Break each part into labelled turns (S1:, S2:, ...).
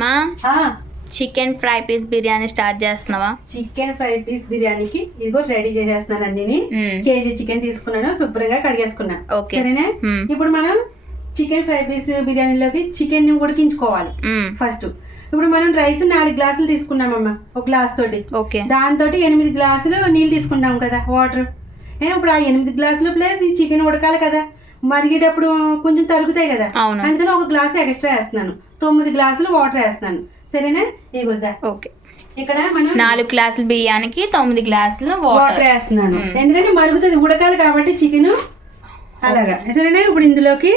S1: మా chicken fry piece biryani start చేస్తున్నావా?
S2: Chicken fry piece బిర్యానీకి ఇదిగో రెడీ చేసేస్తున్నాను అన్ని. కేజీ చికెన్ తీసుకున్నాను శుభ్రంగా కడిగేసుకున్నా.
S1: ఓకే.
S2: సరేనా. ఇప్పుడు మనం చికెన్ ఫ్రై పీస్ బిర్యానీలోకి చికెన్ని ఉడికించుకోవాలి. ఫస్ట్ ఇప్పుడు మనం రైస్ నాలుగు గ్లాసులు తీసుకున్నామమ్మా ఒక గ్లాస్ తోటి.
S1: ఓకే.
S2: దాంతో ఎనిమిది గ్లాసులు నీళ్ళు తీసుకున్నాం కదా వాటర్. ఇప్పుడు ఆ ఎనిమిది గ్లాసులు ప్లస్ ఈ చికెన్ ఉడకాలి కదా. మరిగేటప్పుడు కొంచెం తరుగుతాయి కదా. అందుకని ఒక గ్లాస్ ఎక్స్ట్రా వేస్తున్నాను. తొమ్మిది గ్లాసులు వాటర్ వేస్తున్నాను. సరేనా? ఇగొద్దా
S1: ఓకే.
S2: ఇక్కడ మనం
S1: నాలుగు గ్లాసుల బియ్యానికి తొమ్మిది గ్లాసులు
S2: వాటర్. వేస్తున్నాను. ఎందుకంటే మరుగుతుంది ఉడకాలి కాబట్టి చికెన్ అలాగా. సరేనా? ఇప్పుడు ఇందులోకి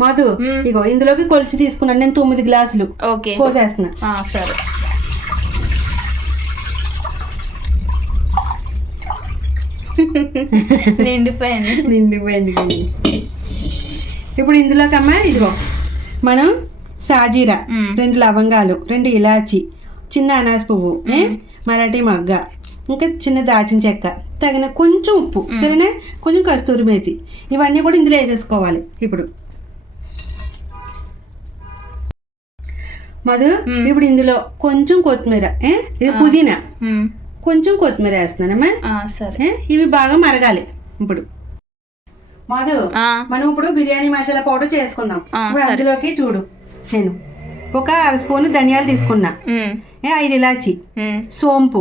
S2: మధు. ఇగో ఇందులోకి కొలిచి తీసుకున్నాను నేను తొమ్మిది గ్లాసులు.
S1: ఓకే.
S2: కోసేస్తున్నా.
S1: ఆ, సరే. నిండిపోయింది
S2: నిండిపోయింది. ఇప్పుడు ఇందులోకి అమ్మ ఇదిగో మనం సాజీరా. రెండు లవంగాలు రెండు ఇలాచి చిన్న అనాస పువ్వు ఏ? మరాఠీ మగ్గ ఇంకా చిన్న దాచిన చెక్క తగిన కొంచెం ఉప్పు సరేనా కొంచెం కస్తూరి మేతి ఇవన్నీ కూడా ఇందులో వేసేసుకోవాలి ఇప్పుడు మధు. ఇప్పుడు ఇందులో కొంచెం కొత్తిమీర? ఇది పుదీనా. కొంచెం కొత్తిమీర వేస్తున్నానమ్మా.
S1: సరే?
S2: ఇవి బాగా మరగాలి ఇప్పుడు. మధు మనం ఇప్పుడు బిర్యానీ మసాలా పౌడర్ చేసుకుందాం. అందులోకి చూడు. నేను ఒక అర స్పూన్ ధనియాలు తీసుకున్నా. ఐదు ఇలాచి. సోంపు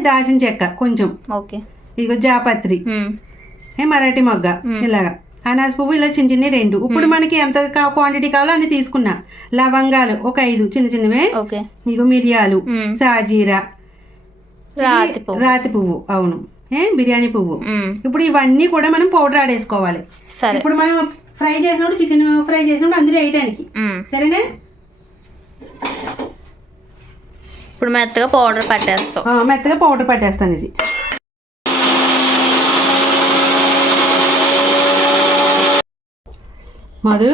S2: దాచిన చెక్క కొంచెం.
S1: ఓకే.
S2: ఇగో జాపత్రి. మరాఠీ మొగ్గ. ఇలాగా. అనాస పువ్వు ఇలా చిన్న చిన్న రెండు. ఇప్పుడు మనకి ఎంత క్వాంటిటీ కావాలో అన్ని తీసుకున్నా. లవంగాలు ఒక ఐదు చిన్న చిన్నవే. ఇగో మిరియాలు. సాజీరా
S1: రాతి పువ్వు.
S2: రాతి పువ్వు అవును. బిర్యానీ పువ్వు. ఇప్పుడు ఇవన్నీ కూడా మనం పౌడర్ ఆడేసుకోవాలి
S1: సరే.
S2: ఇప్పుడు మనం ఫ్రై చేసినప్పుడు చికెన్ ఫ్రై చేసినప్పుడు అందులో వేయడానికి. సరేనా?
S1: ఇప్పుడు మెత్తగా పౌడర్ పట్టేస్తావు
S2: ఆ, మెత్తగా పౌడర్ పట్టేస్తాను ఇది. మధు.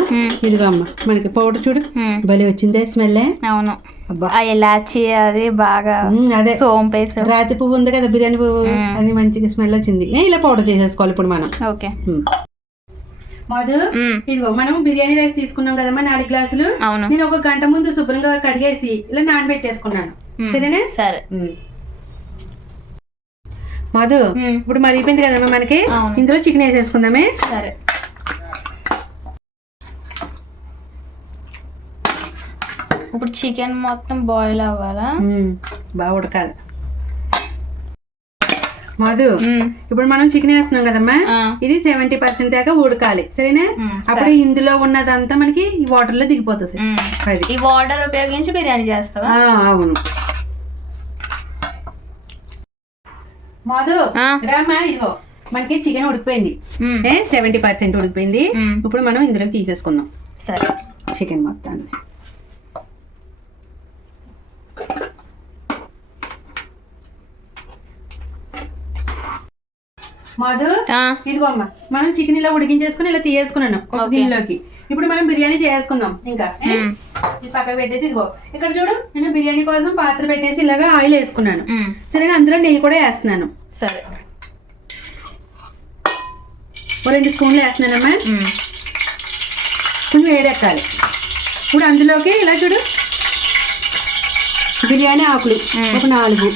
S2: ఇదిగో అమ్మ మనకి పౌడర్ చూడు. భలే వచ్చిందే స్మెల్
S1: అవును
S2: అబ్బా
S1: ఆ ఇలాచి అది బాగా
S2: అదే
S1: సోంపేసి
S2: రాతి పువ్వు ఉంది కదా బిర్యానీ పువ్వు. అది మంచిగా స్మెల్ వచ్చింది ఏ, ఇలా పౌడర్ చేసేసుకోవాలి ఇప్పుడు మనం
S1: ఓకే.
S2: మధు. ఇదిగో మనం బిర్యానీ రైస్ తీసుకున్నాం కదమ్మా నాలుగు గ్లాసులు
S1: అవును
S2: నేను ఒక గంట ముందు శుభ్రంగా కడిగేసి ఇలా నానబెట్టేసుకున్నాను. సరేనా
S1: సరే.
S2: మధు. ఇప్పుడు మరిగిపోయింది కదమ్మా మనకి. ఇందులో చికెన్ వేసేసుకుందామే
S1: సరే చికెన్ మొత్తం బాయిల్ అవ్వాలా.
S2: బాగా ఉడకాలి. మధు. ఇప్పుడు మనం చికెన్ వేస్తున్నాం కదమ్మా. ఇది సెవెంటీ పర్సెంట్ దాకా ఉడకాలి. సరేనా. అప్పుడు ఇందులో ఉన్నదంతా మనకి ఈ వాటర్లో దిగిపోతుంది
S1: ఈ వాటర్ ఉపయోగించి బిర్యానీ చేస్తావా?
S2: అవును. మధు. రామా ఇదిగో. మనకి చికెన్ ఉడికిపోయింది. సెవెంటీ పర్సెంట్ ఉడికిపోయింది. ఇప్పుడు మనం ఇందులోకి తీసేసుకుందాం.
S1: సరే.
S2: చికెన్ మొత్తాన్ని. మధు ఇదిగో అమ్మ మనం చికెన్ ఇలా ఉడికించేసుకుని ఇలా తీసేసుకున్నాను ఒక. గిన్నెలోకి. ఇప్పుడు మనం బిర్యానీ చేసుకుందాం ఇంకా పక్కకు పెట్టేసి ఇదిగో ఇక్కడ చూడు నేను బిర్యానీ కోసం పాత్ర పెట్టేసి ఇలాగా ఆయిల్ వేసుకున్నాను. సరే అందులో నెయ్యి కూడా వేస్తున్నాను.
S1: సరే.
S2: ఓ రెండు స్పూన్లు వేస్తున్నానమ్మా.
S1: మ్మ్.
S2: కొంచెం వేడెక్కాలి. ఇప్పుడు అందులోకి ఇలా చూడు బిర్యానీ ఆకులు. ఒక నాలుగు?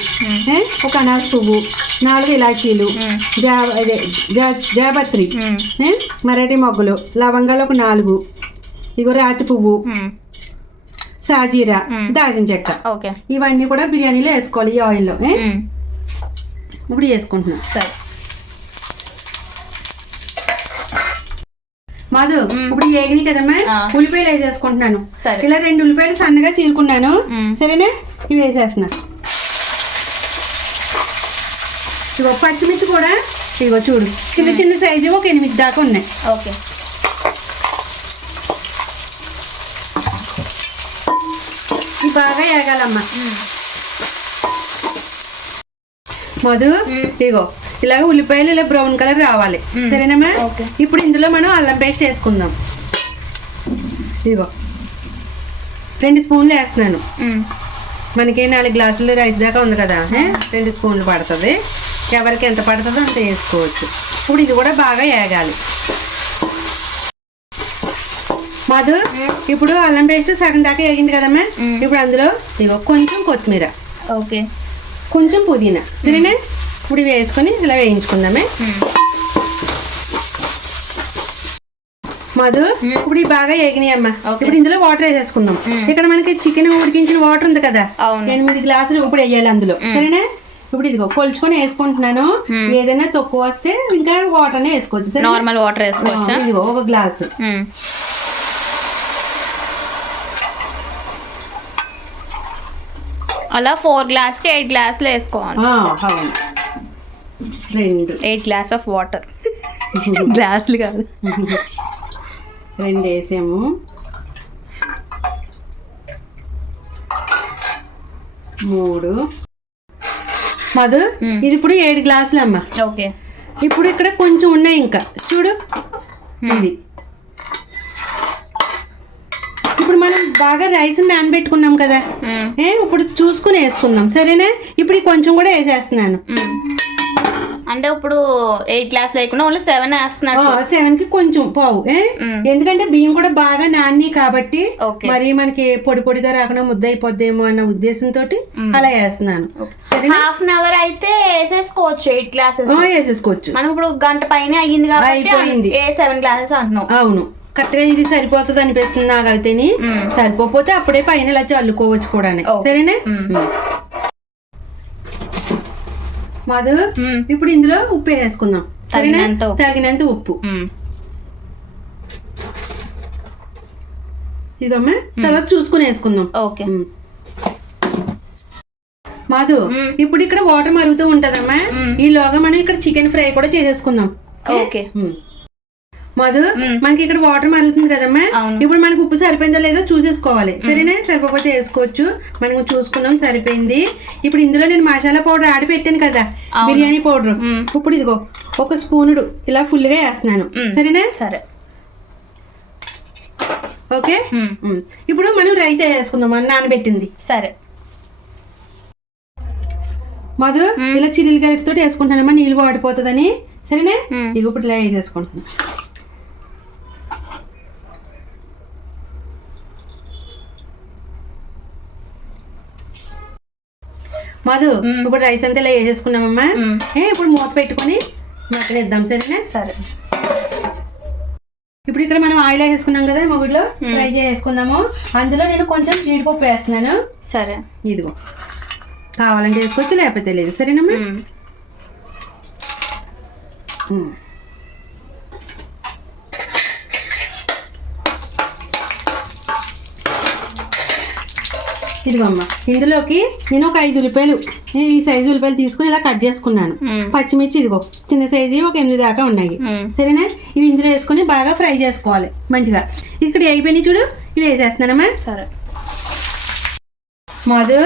S2: ఒక అనాస పువ్వు నాలుగు ఇలాచీలు. జా అదే జా- జాపత్రి
S1: మ్మ్.
S2: ఏ? మరాఠీ మొగ్గలు లవంగాలు ఒక నాలుగు ఇగో రాతి పువ్వు. సాజీరా. దాచిన చెక్క ఇవన్నీ కూడా బిర్యానీలో వేసుకోవాలి ఈ ఆయిల్లో. ఇప్పుడు వేసుకుంటున్నాను
S1: సరే
S2: మాధు. ఇప్పుడు ఏగినాయి కదమ్మా. ఉల్లిపాయలు వేసేసుకుంటున్నాను ఇలా రెండు ఉల్లిపాయలు సన్నగా చీరుకున్నాను
S1: మ్మ్.
S2: సరేనా ఇవి వేసేస్తున్నా ఇగో పచ్చిమిర్చి కూడా ఇగో చూడు చిన్న చిన్న సైజు ఒక ఎనిమిది దాకా ఉన్నాయి
S1: ఓకే
S2: ఇవి బాగా వేగాలమ్మా
S1: మ్మ్.
S2: మధు. ఇగో ఇలాగ ఉల్లిపాయలు ఇలా బ్రౌన్ కలర్ రావాలి
S1: మ్మ్.
S2: సరేనమ్మా. ఇప్పుడు ఇందులో మనం అల్లం పేస్ట్ వేసుకుందాం ఇగో రెండు స్పూన్లు వేస్తున్నాను. మనకి నాలుగు గ్లాసులు రైస్ దాకా ఉంది కదా? రెండు స్పూన్లు పడుతుంది. ఎవరికి ఎంత పడుతుందో అంత వేసుకోవచ్చు. ఇప్పుడు ఇది కూడా బాగా వేగాలి మధు ఇప్పుడు అల్లం పేస్ట్ సగం దాకా వేగింది కదమ్మా
S1: మ్మ్.
S2: ఇప్పుడు అందులో ఇగో కొంచెం కొత్తిమీర.
S1: ఓకే.
S2: కొంచెం పుదీనా. సరేనా? ఇప్పుడు వేసుకొని ఇలా వేయించుకుందామే మధు. ఇప్పుడు బాగా వేగినాయి అమ్మా. ఇప్పుడు ఇందులో వాటర్ వేసేసుకుందాం. ఇక్కడ మనకి చికెన్ ఉడికించిన వాటర్ ఉంది కదా. ఎనిమిది గ్లాసులు ఇప్పుడు వేయాలి అందులో. సరేనా? ఇప్పుడు ఇదిగో కొలుచుకొని వేసుకుంటున్నాను. ఏదైనా తక్కువ వస్తే ఇంకా వాటర్ వేసుకోవచ్చు.
S1: నార్మల్ వాటర్ వేసుకోవచ్చా?
S2: ఇదిగో ఒక గ్లాసు.
S1: అలా ఫోర్ గ్లాస్కి ఎయిట్ గ్లాసులు వేసుకోవాలి.
S2: రెండు.
S1: ఎయిట్ గ్లాస్ ఆఫ్ వాటర్ గ్లాసులు కాదు.
S2: రెండు వేసాము మూడు. మధు. ఇది ఇప్పుడు ఏడు గ్లాసులు అమ్మ.
S1: ఓకే.
S2: ఇప్పుడు ఇక్కడ కొంచెం ఉన్నాయి ఇంకా. చూడు. ఇది. ఇప్పుడు మనం బాగా రైస్ నానబెట్టుకున్నాం కదా. ఇప్పుడు చూసుకుని వేసుకుందాం. సరేనా? ఇప్పుడు కొంచెం కూడా వేసేస్తున్నాను.
S1: అంటే ఇప్పుడు ఎయిట్ గ్లాస్ లేకుండా ఓన్లీ సెవెన్ వేస్తున్నాడు
S2: సెవెన్కి కొంచెం పావు. ఎందుకంటే బియ్యం కూడా బాగా నాని కాబట్టి. మరి మనకి పొడి పొడిగా రాకుండా ముద్ద అయిపోద్దేమో అన్న ఉద్దేశంతో. అలా వేస్తున్నాను
S1: హాఫ్ అన్ అవర్ అయితే వేసేసుకోవచ్చు ఎయిట్ గ్లాసెస్
S2: వేసేసుకోవచ్చు
S1: మనం ఇప్పుడు గంట పైన అయ్యింది. కాబట్టి ఏ సెవెన్ గ్లాసెస్ అంటున్నాం
S2: అవును కరెక్ట్గా ఇది సరిపోతుంది అనిపిస్తుంది నాకైతేని
S1: మ్మ్.
S2: సరిపోతే అప్పుడే పైన ఇలా చల్లుకోవచ్చు కూడా. సరేనా. మధు
S1: మ్మ్.
S2: ఇప్పుడు ఇందులో ఉప్పు వేసుకుందాం సరేనా
S1: తగినంత ఉప్పు.
S2: ఇదమ్మా తర్వాత చూసుకుని వేసుకుందాం
S1: ఓకే.
S2: మధు. ఇప్పుడు ఇక్కడ వాటర్ మరుగుతూ ఉంటదమ్మా
S1: మ్మ్.
S2: ఈలోగా మనం ఇక్కడ చికెన్ ఫ్రై కూడా చేసేసుకుందాం
S1: ఓకే.
S2: మధు. మనకి ఇక్కడ వాటర్ మరుగుతుంది కదమ్మా. ఇప్పుడు మనకి ఉప్పు సరిపోయిందో లేదో చూసేసుకోవాలి. సరేనా? సరిపోతే వేసుకోవచ్చు. మనం చూసుకున్నాం సరిపోయింది. ఇప్పుడు ఇందులో నేను మసాలా పౌడర్ ఆడి పెట్టాను కదా. బిర్యానీ పౌడర్. ఇప్పుడు ఇదిగో ఒక స్పూనుడు ఇలా ఫుల్గా వేస్తున్నాను. సరేనా?
S1: సరే.
S2: ఓకే. ఇప్పుడు మనం రైస్ వేసుకుందాం మనం నానబెట్టింది.
S1: సరే.
S2: మధు. ఇలా చిల్లి గరిటతో వేసుకుంటానమ్మా నీళ్ళు వాడిపోతుందని. సరేనా? ఇప్పుడు ఇలా వేసేసుకుంటాను మధు. ఇప్పుడు రైస్ అంతా ఇలా వేసేసుకున్నామమ్మా.
S1: మ్మ్.
S2: ఏ ఇప్పుడు మూత పెట్టుకొని మక్కనిద్దాం సరేనా?
S1: సరే.
S2: ఇప్పుడు ఇక్కడ మనం ఆయిల్ వేసుకున్నాం కదా మొగుడులో. ఫ్రై చేసుకుందాము అందులో నేను కొంచెం జీడిపప్పు వేస్తున్నాను.
S1: సరే.
S2: ఇదిగో. కావాలంటే వేసుకోవచ్చు లేకపోతే లేదు. సరేనమ్మా? ఇదిగోమ్మా ఇందులోకి నేను ఒక ఐదు ఉల్లిపాయలు ఈ సైజు ఉల్లిపాయలు తీసుకుని ఇలా కట్ చేసుకున్నాను. పచ్చిమిర్చి ఇదిగో చిన్న సైజు ఒక ఎనిమిది దాకా ఉన్నాయి. సరేనా? ఇవి ఇందులో వేసుకొని బాగా ఫ్రై చేసుకోవాలి మంచిగా. ఇక్కడ అయిపోయినాయి చూడు ఇవి వేసేస్తున్నానమ్మా.
S1: సరే.
S2: మధు.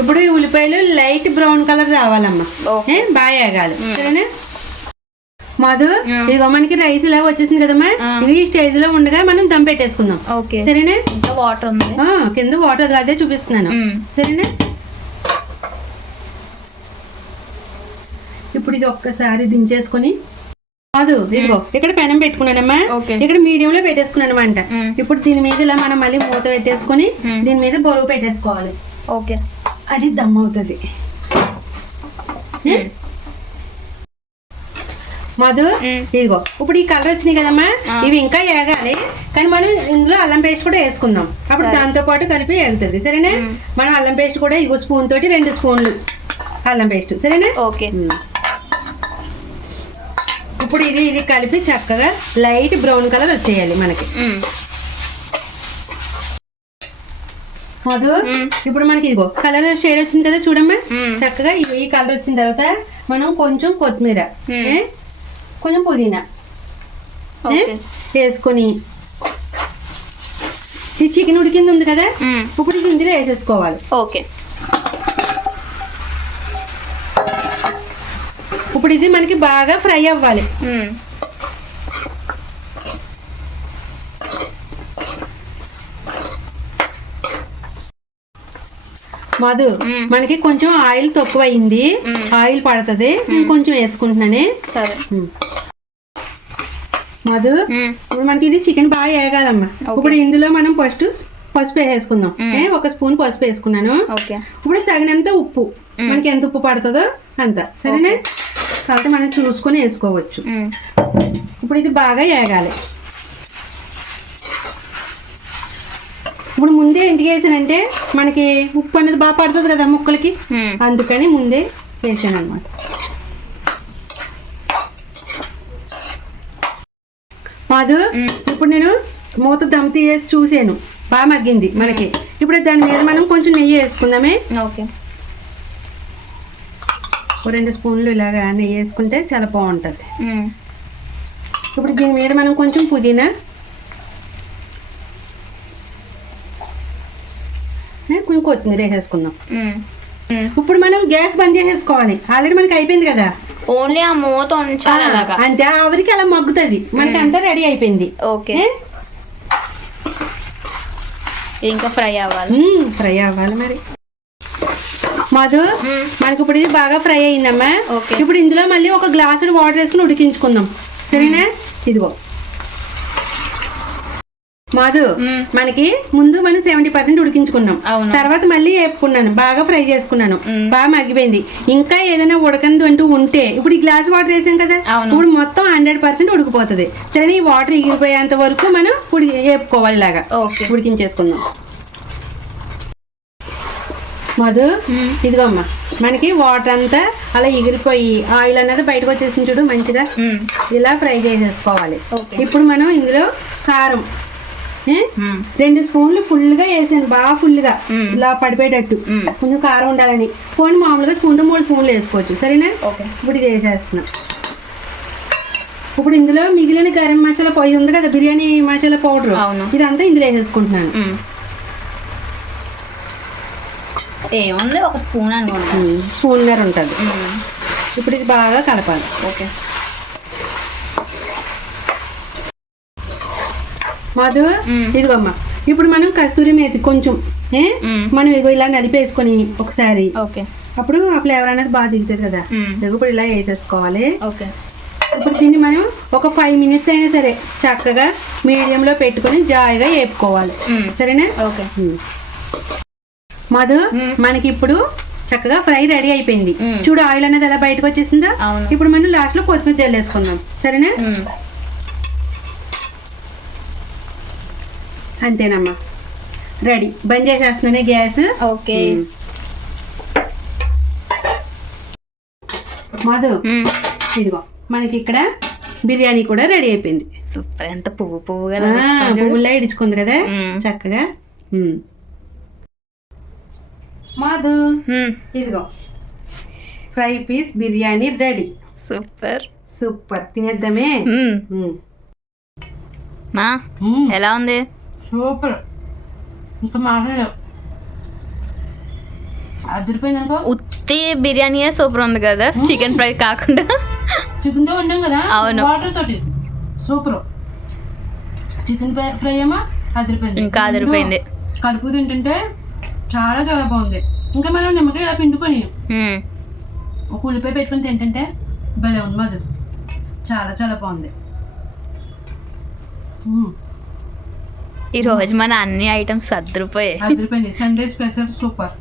S2: ఇప్పుడు ఈ ఉల్లిపాయలు లైట్ బ్రౌన్ కలర్ రావాలమ్మా. బాగా వేగాలి సరేనా? మధు. ఇదిగో మనకి రైస్ ఇలా వచ్చేసింది కదమ్మా. ఇది ఈ స్టేజ్లో ఉండగా మనం దమ్ పెట్టేసుకుందాం
S1: ఓకే
S2: సరేనా
S1: ఇంకా వాటర్ ఉంది
S2: కింద వాటర్ అదే చూపిస్తున్నాను. సరేనా ఇప్పుడు ఇది ఒక్కసారి దించేసుకొని కాదు ఇదిగో ఇక్కడ పెనం పెట్టుకున్నానమ్మా
S1: ఓకే.
S2: ఇక్కడ మీడియం లో పెట్టేసుకున్నాను
S1: మ్మ్.
S2: ఇప్పుడు దీని మీద ఇలా మనం మళ్ళీ మూత పెట్టేసుకొని. దీని మీద బరువు పెట్టేసుకోవాలి
S1: ఓకే
S2: అది దమ్ అవుతుంది. మధు. ఇదిగో ఇప్పుడు ఈ కలర్ వచ్చినాయి కదమ్మా. ఇవి ఇంకా ఏగాలి కానీ మనం ఇందులో అల్లం పేస్ట్ కూడా వేసుకుందాం అప్పుడు. దాంతో పాటు కలిపి ఏగుతుంది సరేనా. మనం అల్లం పేస్ట్ కూడా ఇగో స్పూన్ తోటి రెండు స్పూన్లు అల్లం పేస్ట్ సరేనా
S1: ఓకే.
S2: ఇప్పుడు ఇది ఇది కలిపి చక్కగా లైట్ బ్రౌన్ కలర్ వచ్చేయాలి మనకి. మధు. ఇప్పుడు మనకి ఇదిగో కలర్ షేడ్ వచ్చింది కదా చూడమ్మా
S1: మ్మ్.
S2: చక్కగా ఈ కలర్ వచ్చిన తర్వాత మనం కొంచెం కొత్తిమీర? కొంచెం పుదీనా. వేసుకొని. ఈ చికెన్ ఉడికింది ఉంది కదా. ఇప్పుడు ఇది ఇందులో వేసేసుకోవాలి.
S1: ఓకే.
S2: ఇప్పుడు ఇది మనకి బాగా ఫ్రై అవ్వాలి. మధు. మనకి కొంచెం ఆయిల్ తక్కువ అయింది. ఆయిల్ పడుతుంది. కొంచెం వేసుకుంటున్నానే.
S1: సరే.
S2: మధు. ఇప్పుడు మనకి ఇది చికెన్ బాగా వేగాలమ్మా ఇప్పుడు ఇందులో మనం ఫస్ట్ పసుపు వేసేసుకుందాం. ఏ ఒక స్పూన్ పసుపు వేసుకున్నాను. ఇప్పుడు తగినంత ఉప్పు. మనకి ఎంత ఉప్పు పడుతుందో అంత. సరేనా? కాబట్టి మనం చూసుకొని వేసుకోవచ్చు. ఇప్పుడు ఇది బాగా వేగాలి ఇప్పుడు ముందే ఎందుకు వేసానంటే మనకి ఉప్పు అనేది బాగా పడుతుంది కదా ముక్కలకి. అందుకని ముందే వేసాను అనమాట మాధు. ఇప్పుడు నేను మూత దమ్ తీసేసి చూసాను. బాగా మగ్గింది మనకి. ఇప్పుడు దాని మీద మనం కొంచెం నెయ్యి వేసుకుందామే.
S1: ఓకే.
S2: రెండు స్పూన్లు ఇలాగా నెయ్యి వేసుకుంటే చాలా బాగుంటుంది. ఇప్పుడు దీని మీద మనం కొంచెం పుదీనా. కొంచెం కొత్తిమీర వేసేసుకుందాం. ఇప్పుడు మనం గ్యాస్ బంద్ చేసేసుకోవాలి. ఆల్రెడీ మనకి అయిపోయింది కదా.
S1: ఓన్లీ ఆ మూత ఉంచాలి అలాగా.
S2: అంతే. ఆవిరికి అలా మగ్గుతుంది. మనకి అంతా రెడీ అయిపోయింది.
S1: ఓకే? ఇంకా ఫ్రై అవ్వాలి.
S2: ఫ్రై అవ్వాలి మరి. మధు. మనకి ఇప్పుడు ఇది బాగా ఫ్రై అయిందమ్మా.
S1: ఓకే.
S2: ఇప్పుడు ఇందులో మళ్ళీ ఒక గ్లాసు వాటర్ వేసుకుని ఉడికించుకుందాం. సరేనా? ఇదిగో. మధు. మనకి ముందు మనం సెవెంటీ పర్సెంట్ ఉడికించుకున్నాం. తర్వాత మళ్ళీ వేపుకున్నాను బాగా ఫ్రై చేసుకున్నాను. బాగా మగ్గిపోయింది ఇంకా ఏదైనా ఉడకంది అంటూ ఉంటే ఇప్పుడు ఈ గ్లాస్ వాటర్ వేసాం కదా. ఇప్పుడు మొత్తం హండ్రెడ్ పర్సెంట్ ఉడికిపోతుంది సరే ఈ వాటర్ ఎగిరిపోయేంత వరకు మనం ఉడికి వేపుకోవాలి ఇలాగా
S1: ఓకే
S2: ఉడికించేసుకుందాం మధు
S1: మ్మ్.
S2: ఇదిగో అమ్మా మనకి వాటర్ అంతా అలా ఎగిరిపోయి ఆయిల్ అన్నది బయటకు వచ్చేసింది చూడు మంచిగా. ఇలా ఫ్రై చేసేసుకోవాలి. ఇప్పుడు మనం ఇందులో కారం. రెండు స్పూన్లు ఫుల్గా వేసాను బాగా ఫుల్గా. ఇలా పడిపోయేటట్టు. కొంచెం కారం ఉండాలని. పోనీ మామూలుగా స్పూన్తో మూడు స్పూన్లు వేసుకోవచ్చు. సరేనా? ఇప్పుడు ఇది వేసేస్తున్నా. ఇప్పుడు ఇందులో మిగిలిన గరం మసాలా పొయ్యి ఉంది కదా బిర్యానీ మసాలా పౌడర్.
S1: అవును.
S2: ఇదంతా ఇందులో వేసేసుకుంటున్నాను.
S1: ఏముంది? ఒక స్పూన్ అనుకోండి
S2: స్పూన్ గారు ఉంటుంది. ఇప్పుడు ఇది బాగా కలపాలి.
S1: ఓకే.
S2: మధు
S1: మ్మ్.
S2: ఇదిగోమ్మ. ఇప్పుడు మనం కస్తూరి మేతి కొంచెం ఏ. మనం ఇగో ఇలా నలిపేసుకొని ఒకసారి.
S1: ఓకే.
S2: అప్పుడు ఆ ఫ్లేవర్ అనేది బాగా దిగుతుంది కదా. ఇప్పుడు ఇలా వేసేసుకోవాలి.
S1: ఓకే.
S2: ఇప్పుడు దీన్ని మనం ఒక ఫైవ్ మినిట్స్ అయినా సరే చక్కగా మీడియంలో పెట్టుకొని జాయిగా వేపుకోవాలి. సరేనా?
S1: ఓకే.
S2: మధు. మనకి ఇప్పుడు చక్కగా ఫ్రై రెడీ అయిపోయింది. చూడు ఆయిల్ అనేది ఎలా బయటకు వచ్చేసిందా. ఇప్పుడు మనం లాస్ట్లో కొత్తిమీర జల్లేసుకుందాం. సరేనా? అంతేనమ్మా రెడీ బంద్ చేసేస్తున్నానే గ్యాస్
S1: ఓకే.
S2: మధు. ఇదిగో మనకి ఇక్కడ బిర్యానీ కూడా రెడీ అయిపోయింది
S1: సూపర్ ఎంత పువ్వు పువ్వుగా.
S2: పువ్వులా ఇడుచుకుంది కదా. చక్కగా. మధు. ఇదిగో fry piece biryani ready
S1: super
S2: super తినేద్దామే.
S1: మా. ఎలా ఉంది
S2: సూపర్. ఇంకా మాటలు అదిరిపోయింది అనుకో.
S1: ఉత్తి బిర్యానీయే సూపర్ ఉంది కదా. చికెన్ ఫ్రై కాకుండా.
S2: చికెన్తో వండాం కదా.
S1: అవును.
S2: వాటర్ తోటి. సూపర్. చికెన్ ఫ్రై ఏమో అదిరిపోయింది.
S1: ఇంకా అదిరిపోయింది.
S2: కలుపు తింటుంటే చాలా చాలా బాగుంది. ఇంకా మనం నిమ్మకాయ ఇలా పిండుకొని. ఒక ఉల్లిపాయ పెట్టుకొని తింటుంటే భలే ఉంది మధు చాలా చాలా బాగుంది.
S1: ఈ రోజు మన అన్ని ఐటమ్స్
S2: అదిరిపోయింది సండే స్పెషల్ సూపర్.